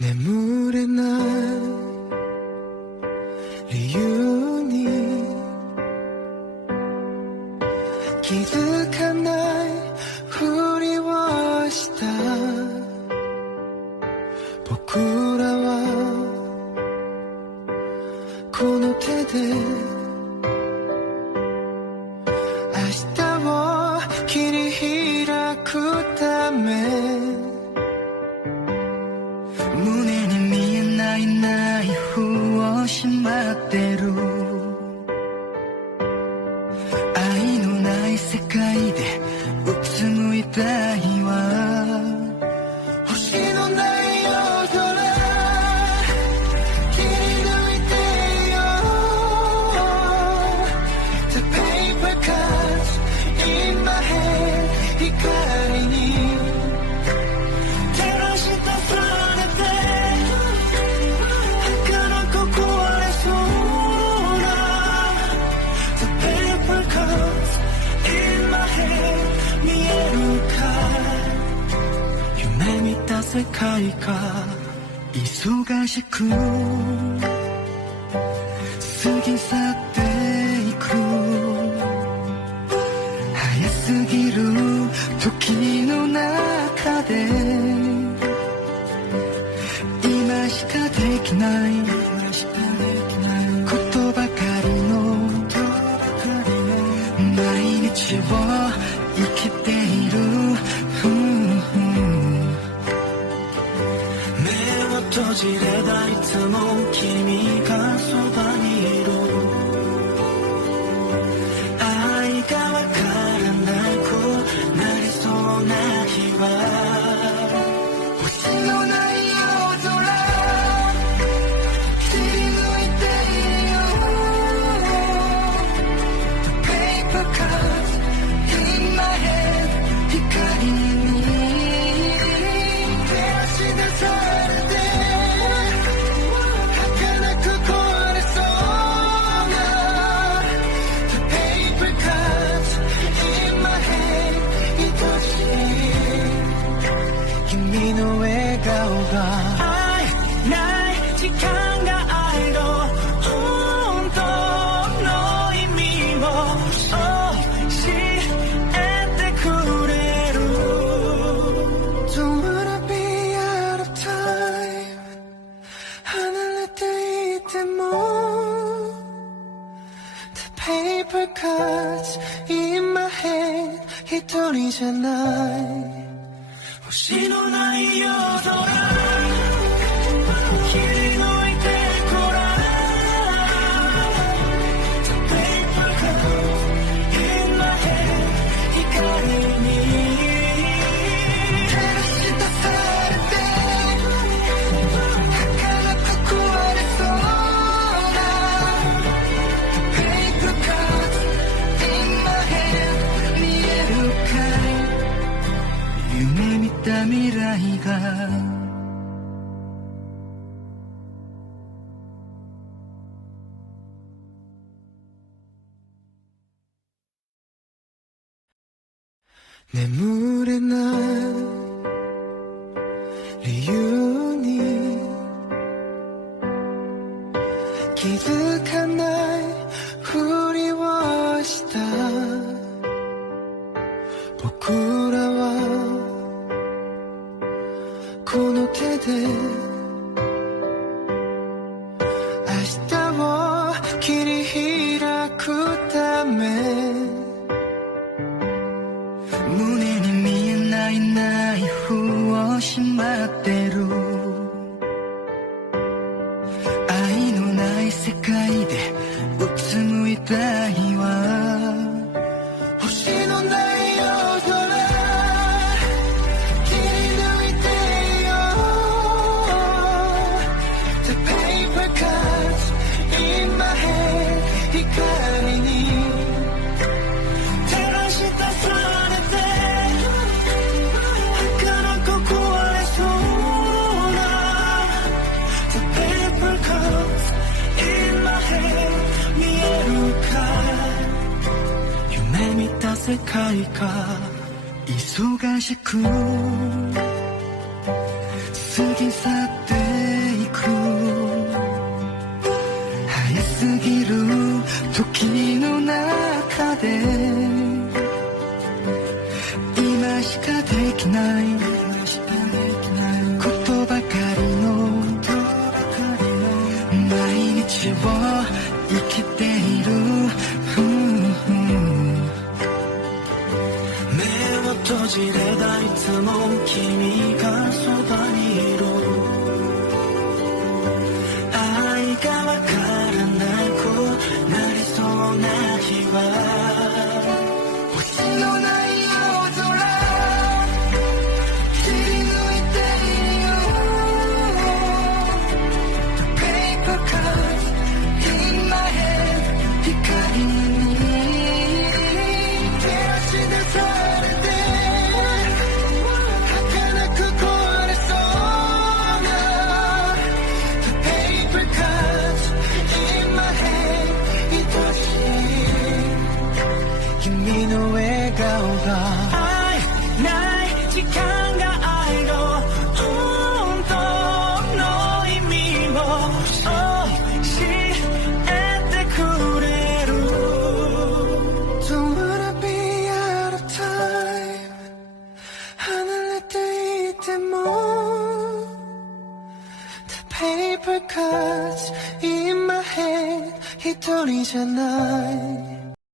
眠れない理由に気づかないふりをした僕らはこの手で明日を切り開くため胸に見えないナイフをしまってる愛のない世界でうつむいたいわ星のない夜空切り抜いてよ The paper cuts in my head 光に照らし出されて儚く壊れそうな The paper cuts in my head 見えるか夢見た世界が忙しく過ぎ去っていく早すぎる時の中で今しかできないことばかりの毎日を生きている目を閉じればいつも君がそばにいる愛がわからなくなりそうな日は星のない夜空切り抜いてよ The paper cuts in my head 光に照らし出されて儚く壊れそうな The paper cuts in my head 愛しい君の笑顔が愛ない時間が愛の本当の意味を教えてくれる Don't wanna be out of time 離れていても The paper cuts in my head 一人じゃない星のない夜空切り抜いてごらん The paper cuts in my head 光に照らし出されて儚く壊れそうな The paper cuts in my head 見えるかい夢見た未来が眠れない理由に気づかないふりをした僕らはこの手で明日を切り開くため胸に見えないナイフをしまってる愛のない世界でうつむいたいわ星のない夜空切り抜いてよ The paper cuts in my head 光に照らし出されて儚く壊れそうな The paper cuts in my head 見えるか夢見た世界が忙しく過ぎ去って時の中で今しかできないことばかりの毎日を生きている目を閉じればいつも君がそばにいる愛がわからなくなりそうな日は星のない青空切り抜いている The paper cuts in my head 光に照らし出されて儚く壊れそうな The paper cuts in my head 愛しい君の笑顔が愛ない時間が愛の本当の意味を教えてくれる Don't wanna be out of time 離れていても The paper cuts in my head 一人じゃない